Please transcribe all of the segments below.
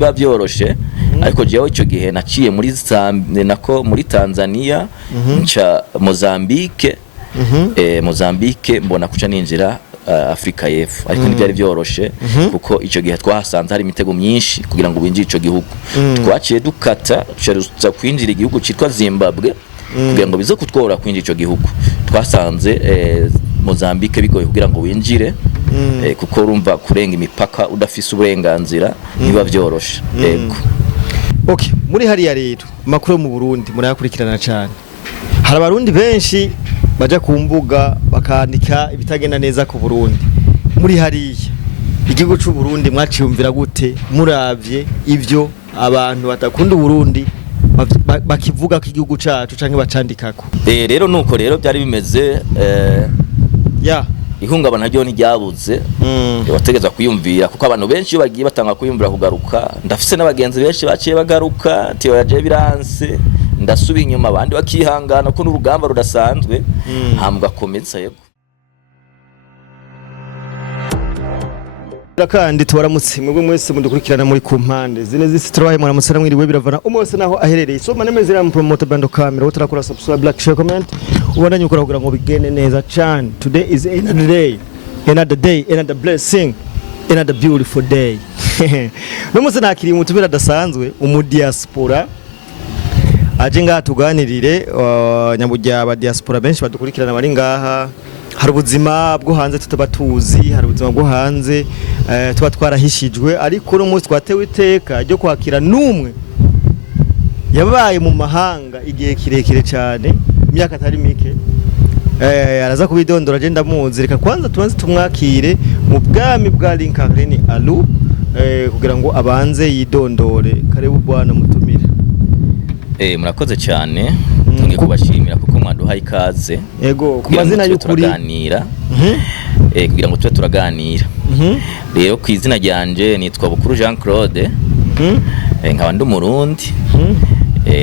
biba byoroshe ariko jewe ico gihe naciye muri Tanzania nca Mozambique Mozambique mbona kuca ninjira Afrika y'Epfo ariko ntibyari byoroshe kuko ico gihe twahasanze hari imitego myinshi kugira ngo winjire ico gihugu twaciye dukata tuza kwinjira igihugu citwa Zimbabwe kugira ngo bize kutwora kwinjira ico gihugu twasanze Mozambique bigoye kugira ngo winjire kuko urumva kurenga imipaka udafise uburenganzira niba byoroshe yego. Okay, muri hariya rero makuru mu Burundi murayakurikirana cyane. Hari abarundi benshi baja ku mbuga bakandika ibitagenda neza ku Burundi. Muri hariya igihugu cy'u Burundi mwaciyumvira gute muravye ivyo abantu batakunda Burundi bakivuga ko igihugu cacu canke bacandikako? Rero nuko rero byari bimeze ihungabana ryo ntiryabuze bategeza kuyumvira kuko abantu benshi bagiye batanga kuyumvira kugaruka ndafise n'abagenzi benshi baciye bagaruka tiyo yaje biranse ndasubi inyuma abandi bakihangana ko n'urugamba rudasanzwe hambwa komeza yego. Kandi tubaramutse mwebwe mwese mudukurikirana muri ku mpande zine z'Istroye muramusara mwiriwe biravana umwese naho aherereye so manemeze ya promoter bando camera utarakora subscribe like share comment ubandanye ukora kugira ngo bigene neza cyane. Today is another day another blessing another beautiful day. N'umuse nakiri umutumira dasanzwe umudiaspora aje ngaha tuganirire nyamujya aba diaspora benshi badukurikirana bari ngaha. Hari ubuzima bwo hanze tutabatuzi, hari ubuzima bwo hanze tuba twarahishijwe ariko no munsi twatewe iteka ryo kwakira numwe yabaye mu mahanga igihe kirekire cyane imyaka atari mike araza kubidondora je ndamuzi reka kwanza tubanze tumwakire mu bwami bwa Lincoln Alu kugira ngo abanze yidondore. Karibu bwana mutumire. Murakoze cyane tunge kubashimira kuko mwaduhaye ikaze yego ku mazina y'ukuri turaganira kugira ngo tube turaganira rero ku izina ryanje nitwa Bukuru Jean Claude nkaba ndi umurundi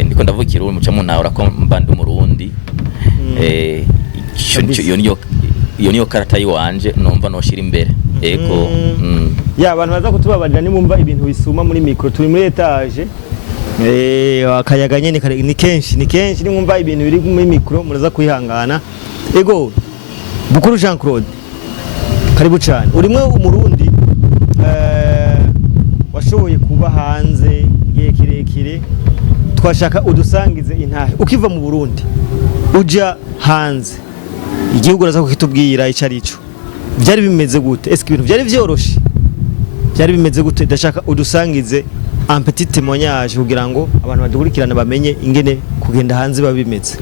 ndiko ndavukira mu cyamu ntahora ko mba ndi umurundi iyo niyo karata yiwanje numva noshira imbere yego. Abantu baza kutubabarira nimumva ibintu bisuma muri micro turi muri etage akayaga nyene ni kenshi nimwumva ibintu biri muri micro muraza kwihangana ego. Bukuru Jean Claude karibu cyane urimwe umurundi washoboye kuba hanze igihe kirekire twashaka udusangize intahe ukiva mu Burundi uja hanze igihugu uraza kukitubwira ico arico byari bimeze gute eske ibintu byari vyoroshe byari bimeze gute ndashaka udusangize un petit témoignage kugira ngo abantu badukurikirana bamenye ingene kugenda hanze babimeze.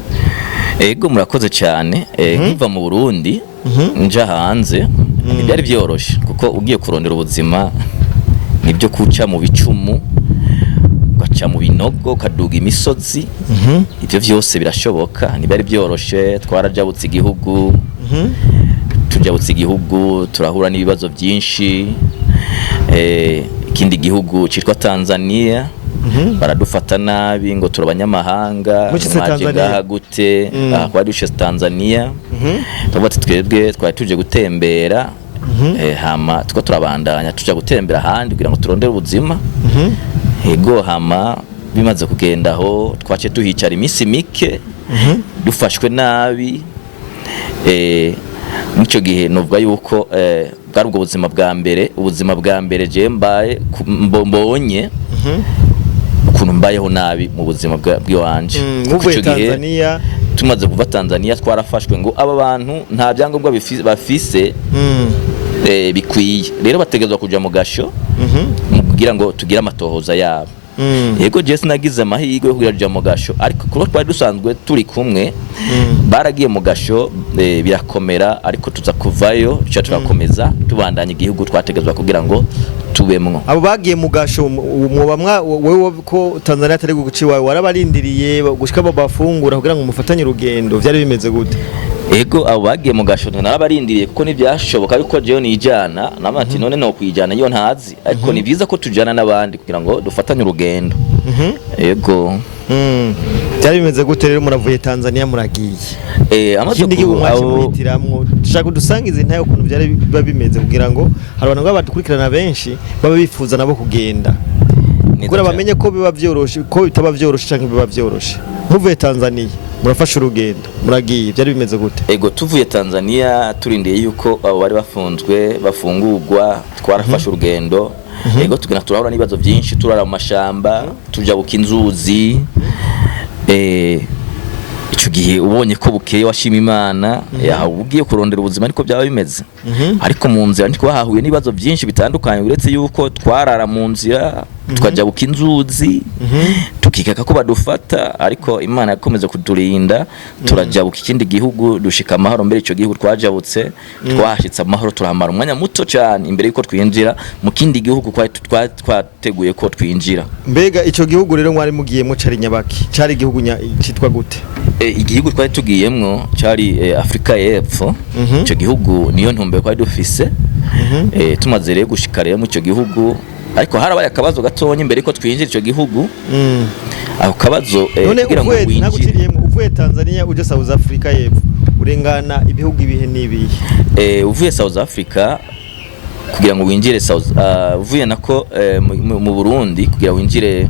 Ego murakoze cyane nkiva mu Burundi nja hanze byari byoroshe kuko ugiye kurondera ubuzima nibyo kuca mu bicumu gaca mu binogo kaduga imisozi ivyo vyose birashoboka nibari byoroshe twarajabutse igihugu tujabutse igihugu turahura n'ibibazo byinshi ikindi gihugu citwa Tanzania baradufata nabi ngo turabanyamahanga maje ngaha gute kwa dushe Tanzania tubati twebwe twari tuje gutembera hama tuko turabandanya tuja gutembera handi kugira ngo turondere ubuzima ego hama bimaze kugenda aho twace tuhicara imisi mike dufashwe nabi muco gihe novuga yuko bwari ubwo ubuzima bwa mbere je mbaye mbonye ukuntu mbayeho nabi mu buzima bw'iwanje. Kuko Tanzania tumaze kuva Tanzania twarafashwe ngo aba bantu nta byangombwa bafise bikwiye rero bategezwa kuja mu gasho kugira ngo tugire amatohoza yabo. Yego je sinagize amahirwe yo kuja mu gasho ariko kuko twari dusanzwe turi kumwe baragiye mu gasho birakomera ariko tuza kuvayo cyo turakomeza tubandanya igihugu twategezwa kugira ngo tubemwo. Abo bagiye mu gasho mubamwa wewe ko Tanzania atari guciwawe warabarindiriye gushika babafungura kugira ngo mufatanye urugendo byari bimeze gute? Ego abo bagiye mu gasho narabarindiriye kuko nibyashoboka yuko jeyo nijana namati none no kwijana yo ntazi ariko ni byiza ko tujana nabandi kugira ngo dufatanye urugendo. Ego byari bimeze gute rero muravuye Tanzania muragiye amaze kuhitiramwo dushaka kudusangiza intayo ukuntu byari bimeze kugira ngo hari abantu badukurikirana benshi baba bifuza nabo kugenda kugira bamenye ko biba vyoroshe ko bitaba vyoroshe canke biba vyoroshe. Muvuye Tanzania murafasha urugendo muragiye byari bimeze gute? Ego tuvuye Tanzania turindiye yuko abo bari bafunzwe bafungurwa twarafashe urugendo. Ego tugena turahura n'ibibazo byinshi, turara mu mashamba, tujabuka inzuzi. Ico gihe ubonye ko bukeye washima Imana ugiye kurondera ubuzima niko byaba bimeze. Ariko mu nzira niko bahahuye n'ibibazo byinshi bitandukanye, uretse yuko twarara mu nzira tukajabuka inzuzi tukikeka ko badufata, ariko Imana yakomeza kuturinda turajabuka ikindi gihugu dushika amahoro. Mbere ico gihugu twajabutse twashitse amahoro, turahamara umwanya muto cyane imbere yuko twinjira mu kindi gihugu twateguye ko twinjira. Mbega ico gihugu rero mwari mugiyemo cari nyabaki? Cari igihugu citwa gute? Igihugu twari tugiyemwo cari Afrika y'Epfo. Ico gihugu niyo ntumbero twari dufise. Tumaze rero gushika rero mu ico gihugu, ariko harabaye akabazo gatonye imbere ko twinjira ico gihugu. Ako kabazo kugira ngo winjire uvuye Tanzania uje South Africa y'Epfo urengana ibihugu ibihe nibihe? Uvuye South Africa kugira ngo winjire uvuye nako mu Burundi kugira winjire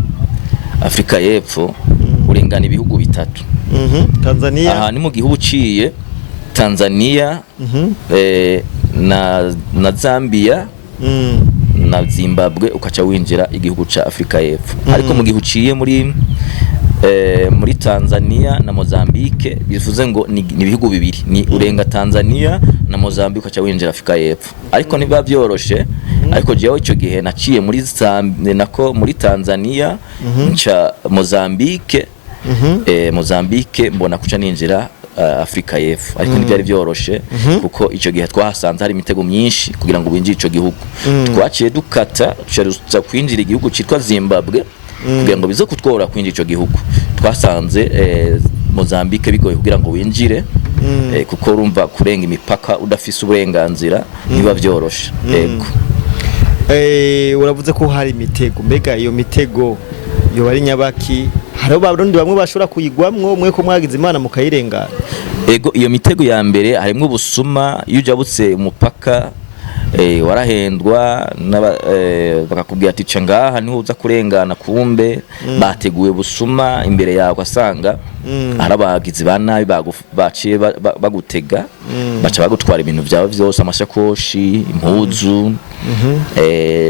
Afrika y'Epfo urengana ibihugu bitatu. Tanzania aha ni mu gihugu ciye Tanzania na Zambia na Zimbabwe ukaca winjira igihugu ca Afrika y'Epfo. Ariko mu gihugu ciye muri Tanzania na Mozambique bivuze ngo ni ibihugu bibiri, ni urenga Tanzania na Mozambique ukaca winjira Afrika y'Epfo. Ariko niba byoroshe, ariko jewe ico gihe naciye muri Tanzania nca Mozambique. Mozambique mbona kuca ninjira Afrika y'Epfo, ariko ntibyari byoroshe kuko ico gihe twahasanze hari imitego myinshi kugira ngo winjire ico gihugu. Twaciye dukata tuca kwinjira igihugu citwa Zimbabwe kugira ngo bize kutwora kwinjira ico gihugu. Twasanze Mozambique bigoye kugira ngo winjire kuko urumva kurenga imipaka udafise uburenganzira niba byoroshe. Yego. Uravuze ko hari imitego, mbega iyo mitego yo bari nyabaki? Hariho barundi bamwe bashobora kuyigwamwo mwe ko mwagize Imana mukayirengana? Ego iyo mitego ya mbere harimwo ubusuma. Iyo ujabutse umupaka warahendwa bakakubwira ati ca ngaha niho uza kurengana, kumbe bateguye busuma imbere yawe, asanga arabagizi banabi baciye bagutega baca bagutwara ibintu byawe byose, amashakoshi, impuzu,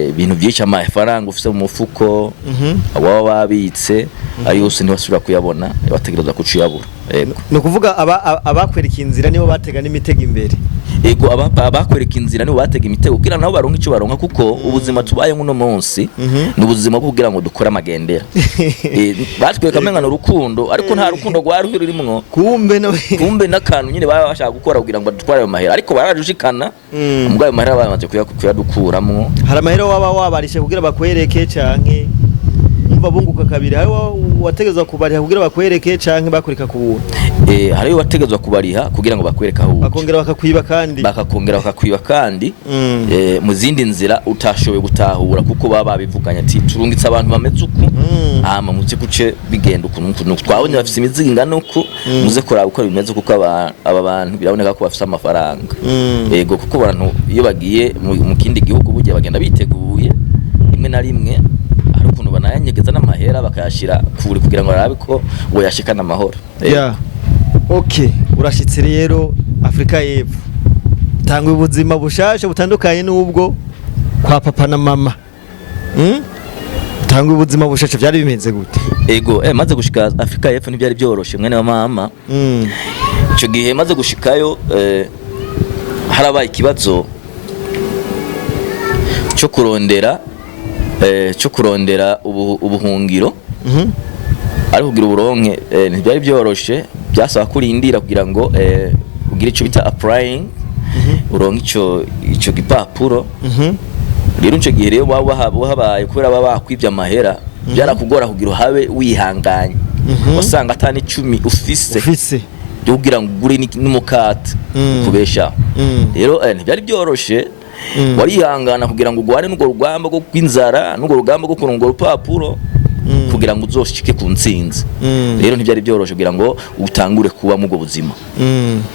ibintu byinshi, amafaranga ufite mu mufuko waba wabitse ari yose ntibasubira kuyabona, bategereza kuciyabura. Yego, no kuvuga abakwereka inzira nibo batega n'imitego imbere. Ego abakwereka inzira nibo batega imitego kugira nabo baronka ico baronka, kuko ubuzima tubaye nk'uno munsi ni ubuzima bwo kugira ngo dukore amagendera. Batwereka menga n'urukundo, ariko nta rukundo rwari rurimwo, kumbe n'akantu nyine baba bashaka gukora kugira ngo dutware ayo mahera, ariko barajushikana mbwa ayo mahera bamaze kuyadukuramwo. Hari amahera waba wabarishe kugira bakwereke canke bunguka kabiri? Hayo wategezwa kubariha kugira bakwereke canke bakurika kubura? Hariyo wategezwa kubariha kugira ngo bakwereka aho bakongera bakakwiba kandi mu zindi nzira utashoboye gutahura, kuko baba babivuganya ati turungitse abantu bameze uku ama muze kuce bigenda ukuntu twabonye bafise imizigo ingana uku, muze kuraba uko bimeze, kuko aba bantu biraboneka ko bafise amafaranga. Yego, kuko abantu iyo bagiye mu kindi gihugu burya bagenda biteguye, rimwe na rimwe ukuntu banayanyegeza n'amahera bakayashira kuri kugira ngo arabe ko ngo yashikana amahoro. Yeah. Okay, urashitse rero Afrika y'Epfo, tangwe ubuzima bushasha butandukanye n'ubwo kwa papa na mama. Tangwe ubuzima bushasha byari bimeze gute? Ego maze gushika Afrika y'Epfo ntibyari byoroshe mwene wa mama. Ico gihe maze gushikayo harabaye ikibazo cyo kurondera ubuhungiro. Ari kugira uburonke ntibyari byoroshe, byasaba kurindira kugira ngo ugire ico bita applying, uronke ico gipapuro. Rero ico gihe rero wahabaye kubera baba bakwivya amahera, byarakugora kugira habe wihanganye. Wasanga atani 10 ufise byo kugira ngo ugure n'umukate kubesha. Rero ntibyari byoroshe, warihangana kugira ngo ugwane n'ugo rugamba rwo kwinzara, n'ugo rugamba rwo kurunga urupapuro kugira ngo uzoshike ku ntsinzi. Rero ntibyari byoroshe kugira ngo utangure kuba mu buzima.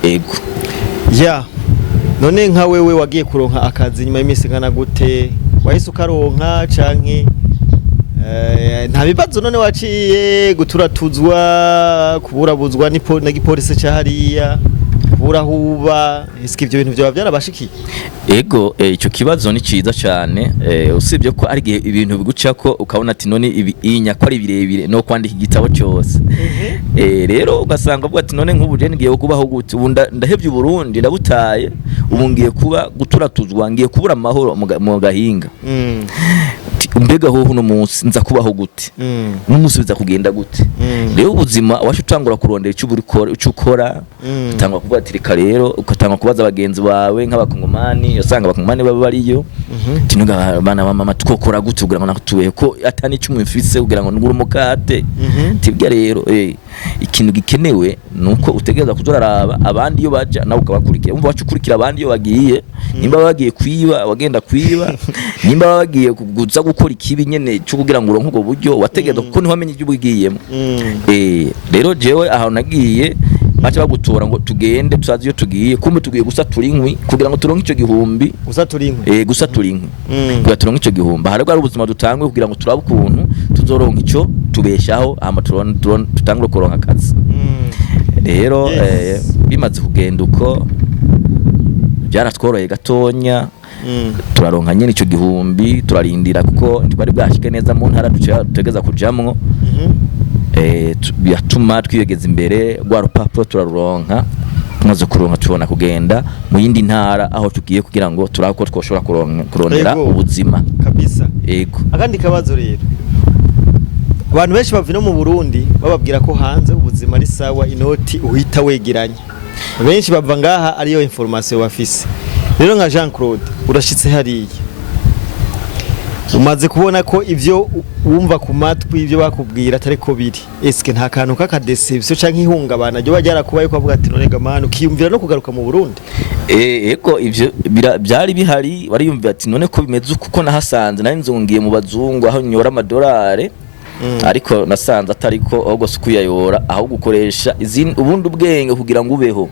Ego. Yeah. None nka wewe wagiye kuronka akazi nyuma y'imisi ngana gute? Wahise ukaronka canke nta bibazo none waciye guturatuzwa kuburabuzwa na gipolisi ca hariya kuburahuba iski ivyo bintu vyo byarabashikiye ego ico kibazo ni ciza cyane usibye ko ari gihe ibintu bigucako ukabona ati none inya ko ari birebire no kwandika igitabo cyose rero ugasanga bwo ati none nk'ubu je ngiye kubaho gute ndahevye Burundi ndabutaye ubu ngiye kuba guturatuzwa ngiye kubura amahoro mu gahinga mbega ho no munsi nza kubaho gute n'umunsi biza kugenda gute rero ubuzima washo utangura kurondera icyo ukora utangwa kuvuga ati reka rero ukatanga kubaza abagenzi bawe nk'abakongomani usanga abakongomani baba bariyo tinuga bana mama twokora gute kugira ngo natuye ko atani cyo mwifise kugira ngo ngure umukate tibya rero ikintu gikenewe nuko utegereza kuzuraraba abandi yo baja nawe ukabakurikira umva wacukurikira abandi yo bagiye nimba bagiye kwiba wagenda kwiba nimba bagiye kuguza gukora ikibi nyene cyo kugira ngo uronke ubwo buryo wategereza kuko niho wamenye ibyo ubwigiyemo rero jewe aho nagiye bacha bagutora ngo tugende tusazi iyo tugiye kumbe tugiye gusatura inkwi kugira ngo turonke ico gihumbi gusatura inkwi gusatura inkwi kugira turonke ico gihumbi hari bwa ubuzima dutangwe kugira ngo turabe ukuntu tuzoronka ico tubeshaho ama tutangure kuronka akazi rero bimaze kugenda uko byaratworoye gatonya turaronka nyene ico gihumbi turarindira kuko twari bwashike neza mu ntara dutegeza kujamwo biatuma twiyegeza imbere rwa rupapuro turaruronka tumaze kuronka tubona kugenda mu yindi ntara aho tugiye kugira ngo turako twoshobora kurondera ubuzima kabisa yego akandi kabazo rero abantu benshi bavino mu Burundi bababwira ko hanze ubuzima ari sawa inoti uhita wegeranya benshi bava ngaha ariyo information bafise rero nka Jean Claude urashitse hariya umaze kubona ko ivyo wumva ku matwi ivyo bakubwira atari ko biri eske nta kantu k'akadeception canke ihungabana ryo bajyara kubaye ko avuga ati none gamana ukiyumvira no kugaruka mu Burundi eko ivyo byari bihari bariyumvira ati none ko bimeze uko nahasanze nari nzungiye mu bazungu aho nyora amadolari ariko nasanze atari ko ahubwo sukuyayora aho gukoresha ubundi ubwenge kugira ngo ubeho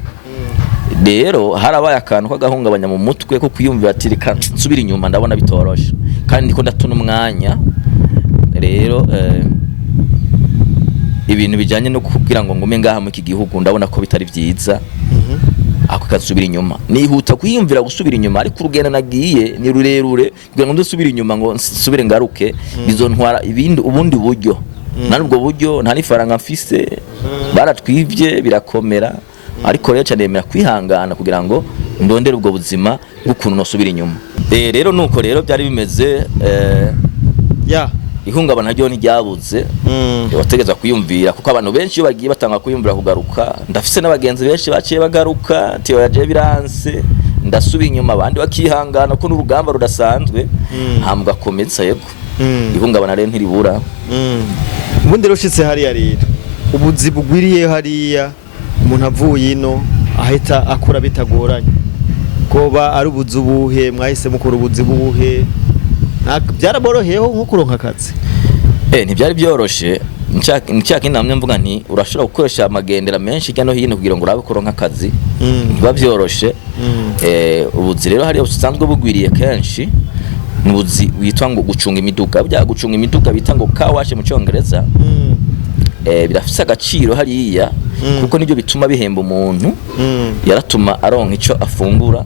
rero harabaye akantu kagahungabanya mu mutwe ko kwiyumvira ati reka nsubira inyuma ndabona bitorosha kandi ndiko ndatuna umwanya rero ibintu bijanye no kugira ngo ngume ngaha mu iki gihugu ndabona ko bitari vyiza ako kasubira inyuma nihuta kwiyumvira gusubira inyuma ariko urugendo nagiye ni rurerure kugira ngo ndusubira inyuma ngo nsubire ngaruke bizontwara ubundi buryo nani ubwo buryo nta nifaranga mfise baratwivye birakomera ariko rero cyane yemera kwihangana kugira ngo ndondere ubwo buzima bw'ukuntu nosubira inyuma rero nuko rero byari bimeze ihungabana ryo ntiryabuze wategeza kwiyumvira kuko abantu benshi iyo bagiye batanga kwiyumvira kugaruka ndafise n'abagenzi benshi baciye bagaruka tiyo yaje biranse ndasubira inyuma abandi bakihangana ko n'urugamba rudasanzwe hambwa komeza yego ihungabana rero ntiribura ubundi rushitse hariya rero ubuzi bugwiriye hariya umuntu avuye ino ahita akora bitagoranye koba ari ubuzi buhe mwahise mukora ubuzi buhe byaraboroheyeho nko kuronka akazi ntibyari byoroshe ncyaka inamwe mvuga nti urashobora gukoresha amagendera menshi hirya no hino kugira ngo urabe kuronka akazi ntiba byoroshe ubuzi rero hariya busanzwe bugwiriye kenshi n'ubuzi witwa ngo gucunga imiduga bya gucunga imiduga bita ngo kawashe mu cyongereza birafise agaciro hariya kuko nibyo bituma bihemba umuntu yaratuma aronka ico afungura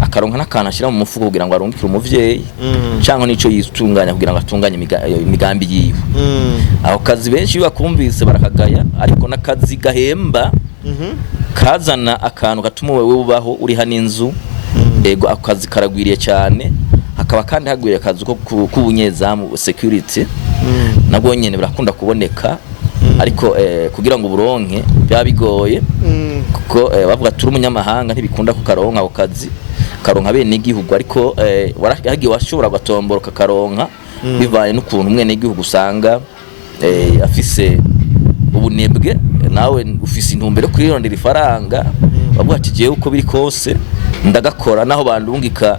akaronka n'akantu ashira mu mufuko kugira ngo arungikire umuvyeyi canke nico yitunganya kugira ngo atunganye imigambi yiwe aho kazi benshi bakumvise barakagaya ariko nakazi gahemba kazana akantu gatuma wewe ubaho uri haninzu ego akazi karagwiriye cyane hakaba kandi hagwiriye akazi ko kubunyezamu security nabwo nyene birakunda kuboneka ariko kugira ngo uburonke byabigoye kuko bavuga turi umunyamahanga ntibikunda ku karonka akazi karonka bene igihugu ariko waragiye washobora gatomboroka karonka bivaye n'ukuntu umwene igihugu usanga afise ubunebwe nawe ufise intumbero kuri rondera ifaranga bavuga ati jewe uko biri kose ndagakora naho bandungika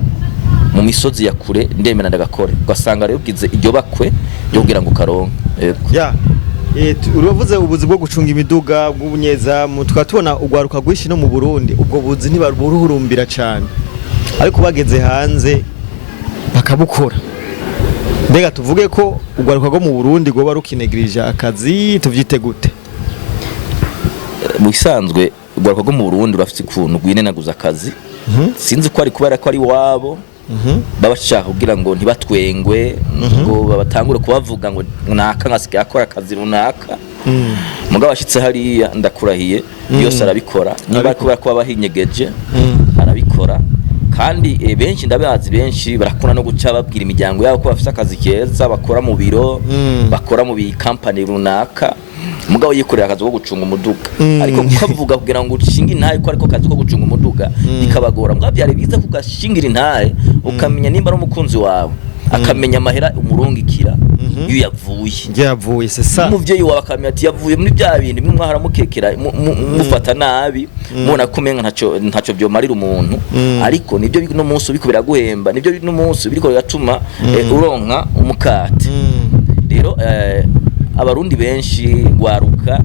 mu misozi ya kure ndemera ndagakore ugasanga rero ugize iryo bakwe yo kugira ngo karonka uravuze ubuzi bwo gucunga imiduga bw'ubunyezamu tukatubona ugwaruka rwishi no mu Burundi ubwo buzi ntibaruhurumbira cyane ariko bageze hanze bakabukora mbega tuvuge ko ugwaruka rwo mu Burundi goba rukinegirije akazi tuvyite gute? Mu bisanzwe ugwaruka rwo mu Burundi rafite ikuntu gwinenaguza akazi. Sinzi ko ari kubera ko ari wabo baba bashaka kugira ngo ntibatwengwe ngo babatangure kubavuga ngo naka ngasigaye akora akazi runaka. Mugabo ashitse hariya ndakurahiye yose arabikora, niba kubera ko babahinyegeje arabikora. Kandi benshi ndabazi, benshi barakunda no guca babwira imiryango yabo ko bafite akazi keza, bakora mu biro, bakora mu company runaka. Mugabo yikorera akazi ko gucunga umuduga, ariko kukavuga kugira ngo ushinge intaye ko ariko kazi ko gucunga umuduga bikabagora. Mugabo byari biza kugashingira intaye ukamenya nimba ari umukunzi wawe, akamenya amahera umurungikira iyo yavuye sesa umuvyeyi wawe akamenya ati yavuye muri bya bindi bimwe mwahara mukekera mufata nabi mubona kumenga ntaco byo marira umuntu, ariko nibyo no munsi bikubira guhemba, nibyo no munsi biriko bigatuma uronka umukate. Rero abarundi benshi gwaruka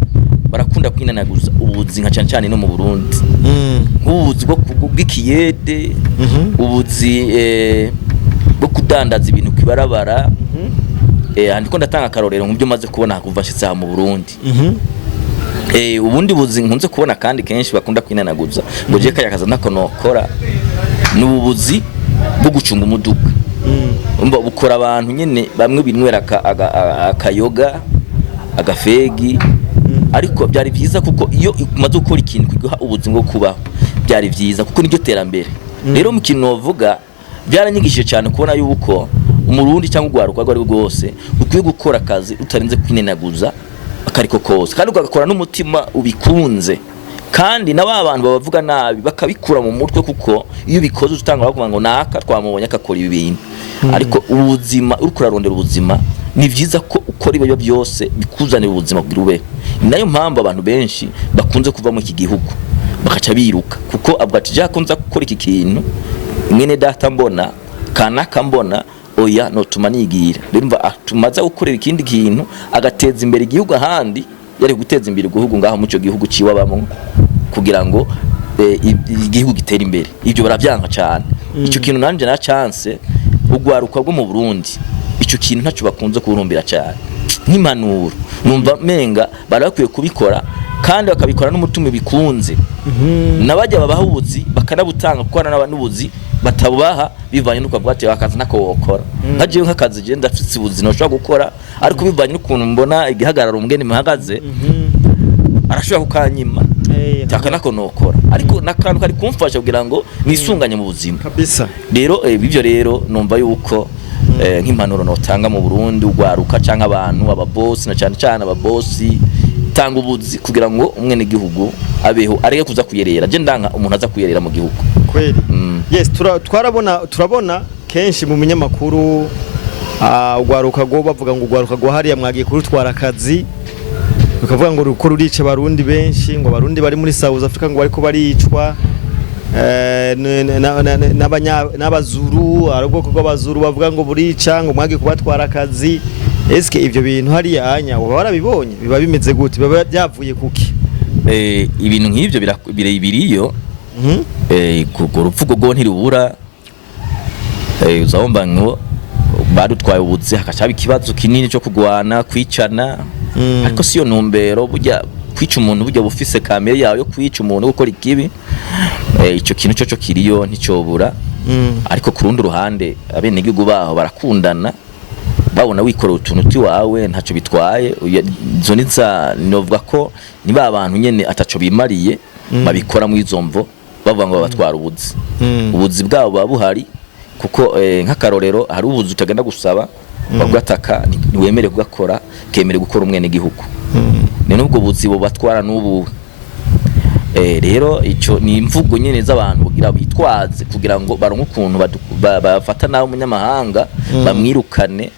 barakunda kwinanaguza ubuzi nka cyane no mu Burundi, ubuzi bw'ikiyede, ubuzi bwo kudandaza ibintu kibarabara. Andiko ndatanga karorero nk'ibyo maze kubona kuva shitsa mu Burundi. Ubundi buzi nkunze kubona kandi kenshi bakunda kwinanaguza ngo je kayakaza nako nokora n'ubuzi bwo gucunga umuduga. Umba bukora abantu nyene bamwe binwera akayoga agafegi, ariko byari byiza kuko iyo umaze gukora ikintu kiguha ubuzima bwo kubaho byari byiza kuko niryo terambere. Rero mu kintu novuga byaranyigishije cyane kubona yuko umurundi cyangwa ugwaruka rwari rwose ukwiye gukora akazi utarinze kwinenaguza akariko kose, kandi ugakora n'umutima ubikunze. Kandi naba abantu babavuga nabi bakabikura mu mutwe, kuko iyo bikoze utanga bavuga ngo naka twamubonye akakora ibintu. Ariko ubuzima uri kurarondera ubuzima ni byiza ko ukora ibyo byose bikuzanira ubuzima kugira ube. Nayo mpamvu abantu benshi bakunze kuva mu iki gihugu bakaca biruka, kuko abwa ati jakunza gukora iki kintu mwene data mbona kanaka mbona oya no tumanigira. Rimva atumaza gukorera ikindi kintu agateza imbere igihugu ahandi, yari guteza imbere igihugu ngaho muco gihugu ciwa bamwe kugira ngo igihugu gitere imbere. Ibyo baravyanga cyane. Ico kintu nanje na chance ugwaruka bwo mu Burundi ico kintu ntaco bakunze kurumbira cyane nk'impanuro. Numva menga barakwiye kubikora kandi bakabikora n'umutima bikunze. Nabajya babaha ubuzi bakanabutanga kuko n'abanubuzi batabubaha bivanye nuko bwate bakaza nako wokora. Nkaje nk'akazi je ndafite ubuzi no shobora gukora, ariko bivanye n'ukuntu mbona igihagararo umugeni mpagaze arashobora kukanyima takanako nokora, ariko nakantu kari kumfasha kugira ngo nisunganye mu buzima kabisa. Rero ibyo rero numva yuko nk'impanuro notanga mu Burundi ugwaruka canke abantu ababosi na cyane ababosi tanga ubuzi kugira ngo umwene gihugu abeho areke kuza kuyerera. Je ndanga umuntu aza kuyerera mu gihugu kweli. Yes, turabona kenshi mu minyamakuru ugwaruka go bavuga ngo ugwaruka go hariya mwagiye kurutwara akazi, bakavuga ngo ruko rurice barundi benshi, ngo barundi bari muri South Africa ngo bariko baricwa n'abazuru, arubwoko bw'abazuru bavuga ngo burica ngo mwagiye kubatwara akazi. Eske ivyo bintu hariya anya barabibonye biba bimeze gute, biba byavuye kuki? Ibintu nk'ivyo biriyo kuko urupfugo go ntirubura. Uzabomba ngo badutwaye ubuzi hakacaba ikibazo kinini cyo kugwana kwicana, ariko siyo ntumbero. Burya kwica umuntu burya bufise kamere yawe yo kwica umuntu gukora ikibi. Ico kintu cyo kiriyo nticobura. Ariko ku rundi ruhande abene gihugu baho barakundana, babona wikora utuntu ti wawe ntaco bitwaye. Izo niza novuga ko niba abantu nyene ataco bimariye babikora mu izomvo bavuga ngo babatwara ubuzi. Ubuzi bwabo babuhari kuko nk'akarorero hari ubuzi utagenda gusaba bagwataka niwemere kugakora kemere gukora umwene gihugu. Ni nubwo buzi bo batwara n'ubu. Rero ico ni imvugo nyene z'abantu kugira bitwaze kugira ngo baronke ukuntu bafata nawe umunyamahanga bamwirukane.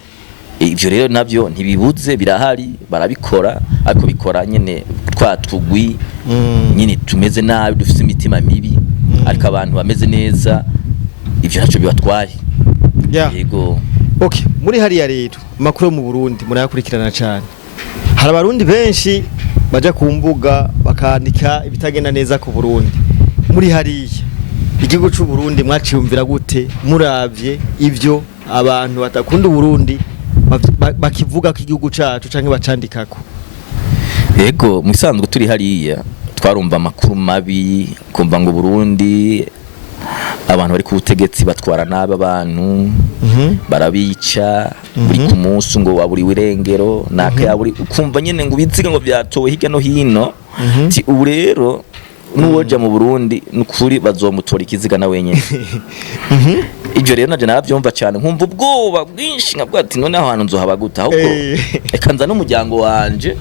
Ivyo rero navyo ntibibuze birahari barabikora, ariko bikora nyene twatugwi nyene tumeze nabi dufite imitima mibi, ariko abantu bameze neza ivyo ntaco bibatwaye. Yego. Okay, muri hariya rero makuru mu Burundi murayakurikirana cyane. Hari abarundi benshi baja ku mbuga bakandika ibitagenda neza ku Burundi. Muri hariya igihugu cy'u Burundi mwaciyumvira gute muravye ivyo abantu batakunda Burundi bakivuga ko igihugu cacu canke bacandikako? Yego mu isanzwe turi hariya twarumva amakuru mabi, kumva ngo Burundi abantu bari ku butegetsi batwara nabi abantu, barabica buri ku munsi ngo waburiwe irengero naka yaburi, ukumva nyene ngo biziga ngo byatowe hirya no hino. Ti ubu rero nuwoja mu Burundi nukuri bazomutora ikiziga na wenyene. Ivyo rero naje naravyumva cyane, nkumva ubwoba bwinshi nkabwa ati none ahantu nzohaba guta ahubwo eka nza n'umuryango wanje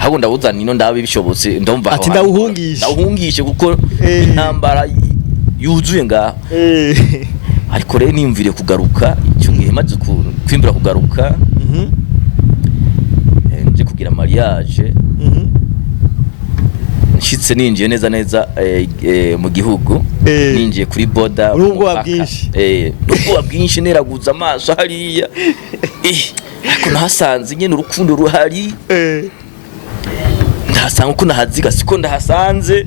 ahubwo ndawuzana ino ndabe bishobotse ndumva ati ndawuhungishe kuko intambara yuzuye ngaho. Ariko rero niyumvire kugaruka icyo gihe maze kwimbira kugaruka nje kugira mariage nshitse ninjiye neza mu gihugu, ninjiye kuri boda urubwoba bwinshi neraguza amaso hariya ariko nahasanze nyene urukundo ruhari, ndahasanga uko nahaziga siko ndahasanze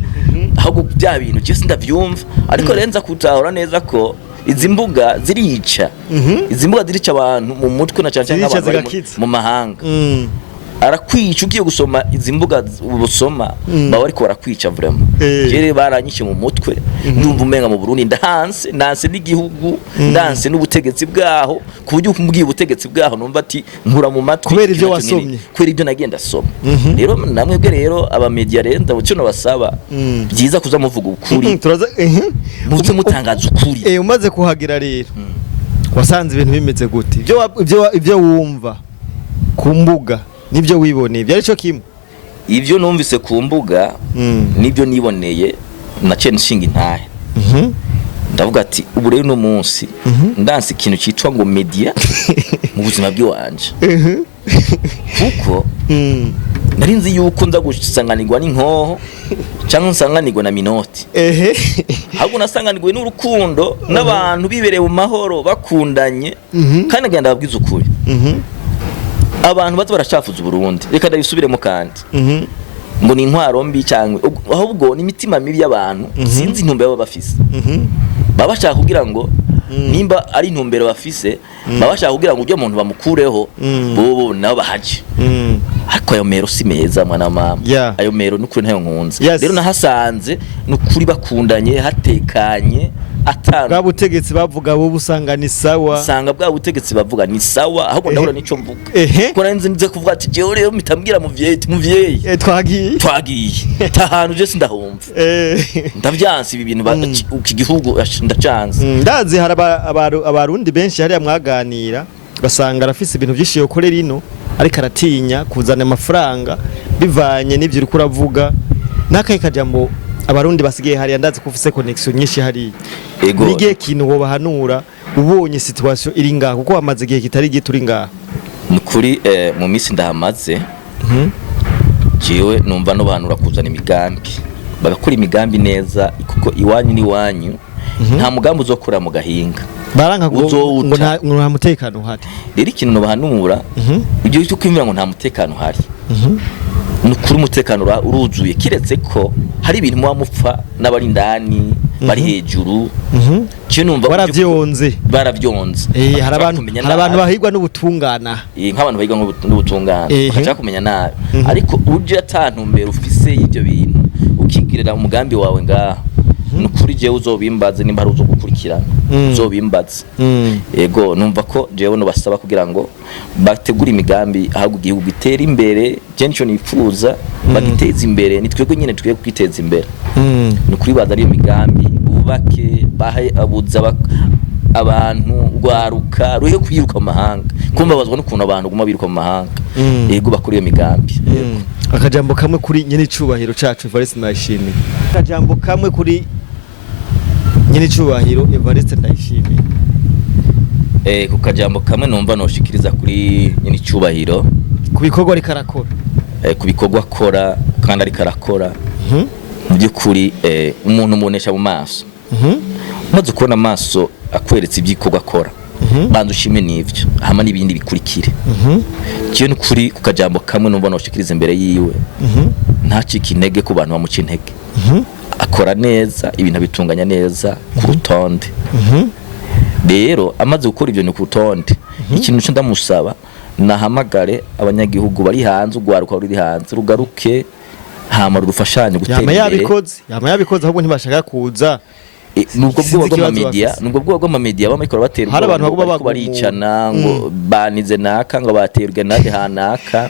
ahubwo bya bintu cyese ndavyumva. Ariko renza kutahura neza ko izi mbuga zirica, izi mbuga zirica abantu mu mutwe na cyane abantu mu mahanga. Arakwica ugiye gusoma izi mbuga ubusoma baba ariko barakwica vraiment. Jere baranyishe mu mutwe, ndumva umenga mu Burundi ndanse n'igihugu, ndanse n'ubutegetsi bwaho, kuburyo kumbwiye ubutegetsi bwaho numva ati nkura mu matwi kubera ibyo wasomye, kubera ibyo nagenda soma. Rero namwe bwe rero aba media renda bucyo basaba byiza kuza muvuga ukuri, muze mutangaza ukuri. Umaze kuhagira rero wasanze ibintu bimeze gute? Ibyo wumva ku mbuga nibyo wiboneye byari cyo kimwe? Ivyo numvise ku mbuga nibyo niboneye na cyo nshinga intahe. Ndavuga ati ubu rero no munsi ndanse ikintu cyitwa ngo media mu buzima bw'iwanje, kuko narinzi yuko nza gusanganirwa n'inkoho cyangwa nsanganirwa na minoti. Ahubwo nasanganirwe n'urukundo n'abantu bibereye mu mahoro bakundanye, kandi agenda babwiza ukuri. Abantu bazo barashafuza Burundi, reka ndabisubiremo kandi ngo ni intwaro mbi cyangwa ahubwo ni imitima mibi y'abantu sinzi intumbero bafise. Babashaka kugira ngo nimba ari intumbero bafise, babashaka kugira ngo ujye umuntu bamukureho bobo nabo bahaje. Ariko ayo mero si meza mwana mama, ayo mero n'ukuri ntayo nkunze. Rero nahasanze n'ukuri bakundanye hatekanye, bwa butegetsi bavuga bo busanga ni sawa, sanga bwa butegetsi bavuga ni sawa. Ahubwo ndabura nico mvuga ko nanze nze kuvuga ati jewe rero mitambwira muvyeyi twagiye tahantu je sindahumva ndavyanse ibi bintu igihugu ndacanze. Ndazi hari abarundi benshi hariya mwaganira basanga arafise ibintu byinshi yokorera ino, ariko aratinya kuzana amafaranga bivanye n'ivyo uri kuravuga. Nakaye kajambo abarundi basigaye hariya ndazi ko ufise connection nyinshi hari. Nigiye kintu wo bahanura ubonye situation iri ngaho, kuko amaze gihe kitari gituri ngaho nukuri. Mu misi ndahamaze jewe numva no bahanura kuzana imigambi, bagakora imigambi neza, kuko iwanyu ni wanyu. Nta mugambi uzokora mu gahinga baranka ngo nta mutekano uhari. Rero ikintu no bahanura ibyo cyo kwimira ngo nta mutekano uhari, nukuri umutekano uruzuye, kiretse ko hari ibintu muba mupfa n'abari ndani bari hejuru. Cyo numva baravyonze hari abantu bahigwa n'ubutungana, nk'abantu bahigwa n'ubutungana bakaca kumenya nabi. Ariko uje atantumbero ufise y'ibyo bintu ukigirira umugambi wawe ngaha, nukuri jewe uzobimbaze nimba ari uzogukurikirana uzobimbaze. Yego numva ko jewe no basaba kugira ngo bategura imigambi ahubwo igihugu gitera imbere. Je nico nifuza bagiteza imbere, nitwego nyene twiye kwiteza imbere. Nukuri baza ari imigambi bubake bahe abuza abantu rwaruka ruhe kwiruka mu mahanga, kumva bazwa n'ukuntu abantu guma biruka mu mahanga. Yego bakora iyo migambi. Akajambo kamwe kuri nyene icubahiro cacu Evariste Ndayishimiye, akajambo kamwe kuri nyene icubahiro Evariste Ndayishimiye. Ku kajambo kamwe numva noshikiriza kuri nyene icubahiro ku bikorwa ariko arakora, ku bikorwa akora kandi ariko arakora. Mu by'ukuri umuntu umubonesha mu maso, maze kubona amaso akweretse ibyikorwa akora, banza ushime n'ivyo hama n'ibindi bikurikire. Kiyo n'ukuri ku kajambo kamwe numva noshikiriza imbere yiwe, ntacika intege ku bantu bamuca intege. Akora neza, ibintu bitunganya neza ku rutonde. Rero amaze gukora ibyo ni ku rutonde, ikintu cyo ndamusaba nahamagare abanyagihugu bari hanze ugwaruka ruri hanze rugaruke hama rufashanye gutera imbere yama yabikoze ahubwo ntibashaka kuza nubwo bwo bw'amamedia bamikora batera hari abantu bagomba baricana ngo banize naka ngo baterwe nade hanaka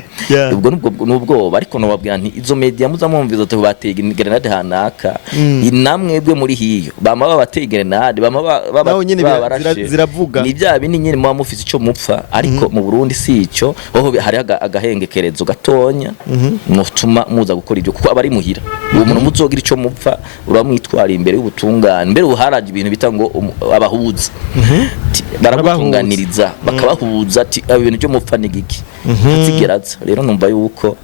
ubwo nubwo ariko no babwira nti izo media muzamumviza te batega grenade hanaka inamwebwe muri hiyo bama babatega grenade bama babarashe ziravuga ni bya bini nyine mu mufisi cyo mupfa ariko mu Burundi si ico aho hari agahengekerezo gatonya mutuma muza gukora ibyo kuko abari muhira uwo muntu muzogira ico mupfa uramwitwara imbere y'ubutungane mbere uharaje ibintu bita ngo abahuza baragutunganiriza bakabahuza ati ibintu byo mupfa nigiki atsigeraza rero numva yuko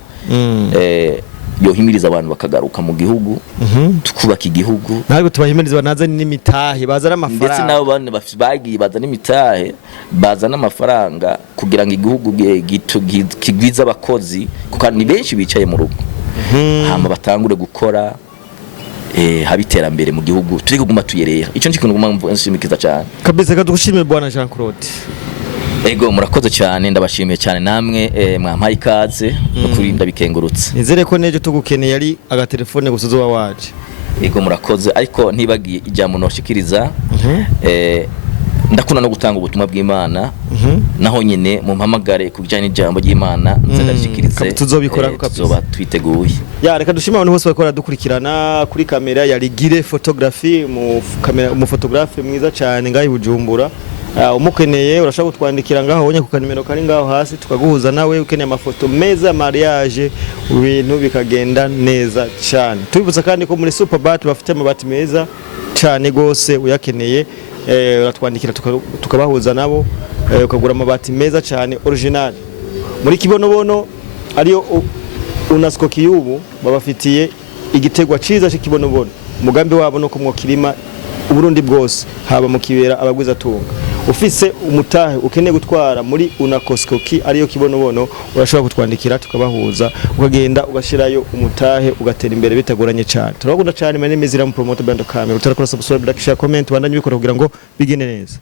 yohimiriza abantu bakagaruka mu gihugu tukubaka igihugu ntabwo tubahimiriza banaza n'imitahe bazana amafaranga ndetse nabo bane bagiye bazana imitahe bazana amafaranga kugira ngo igihugu kigwiza abakozi kuko ni benshi bicaye mu rugo hama batangure gukora habiterambere mu gihugu turi kuguma tuyerera ico nzi kintu guma nshimikiza cyane kabisa kadushimire bwana Jean Claude ego murakoze cyane ndabashimiye cyane namwe mwampaye ikaze no kurinda bikengurutse nizere ko neje tugukeneye ari agatelefone gusuzo wawaje ego murakoze ariko ntibagiye ijambo noshikiriza ndakunda no gutanga ubutumwa bw'Imana naho nyine mu mpamagare kubijanye n'ijambo ry'Imana nzadashikirize tuzobikora ko tuzoba twiteguye reka dushima abantu bose bakora dukurikirana kuri kamera ya Ligire Photography mu photographe mwiza cyane ngahi Bujumbura umukeneye urashaka kutwandikira ngaho wonye ku kanimero kari ngaho hasi tukaguhuza nawe ukeneye amafoto meza mariage ibintu bikagenda neza cyane tubibutsa kandi ko muri Superbat bafite amabati meza cyane gose uyakeneye uratwandikira tukabahuza nabo ukagura amabati meza cyane original muri Kibonobono ariyo UNESCO Kiyubu babafitiye igitegwa ciza cy'Ikibonobono umugambi wabo no kumwo kirima Uburundi bwose haba mu kibera abagwiza tunga ufise umutahe ukeneye gutwara muri unakoskoki ariyo Kibonobono urashobora kutwandikira tukabahuza ukagenda ugashirayo umutahe ugatera imbere bitagoranye cyane turabakunda cyane mane mezira mu promoter band camera utarakora subscribe like share comment bandanye bikora kugira ngo bigene neza.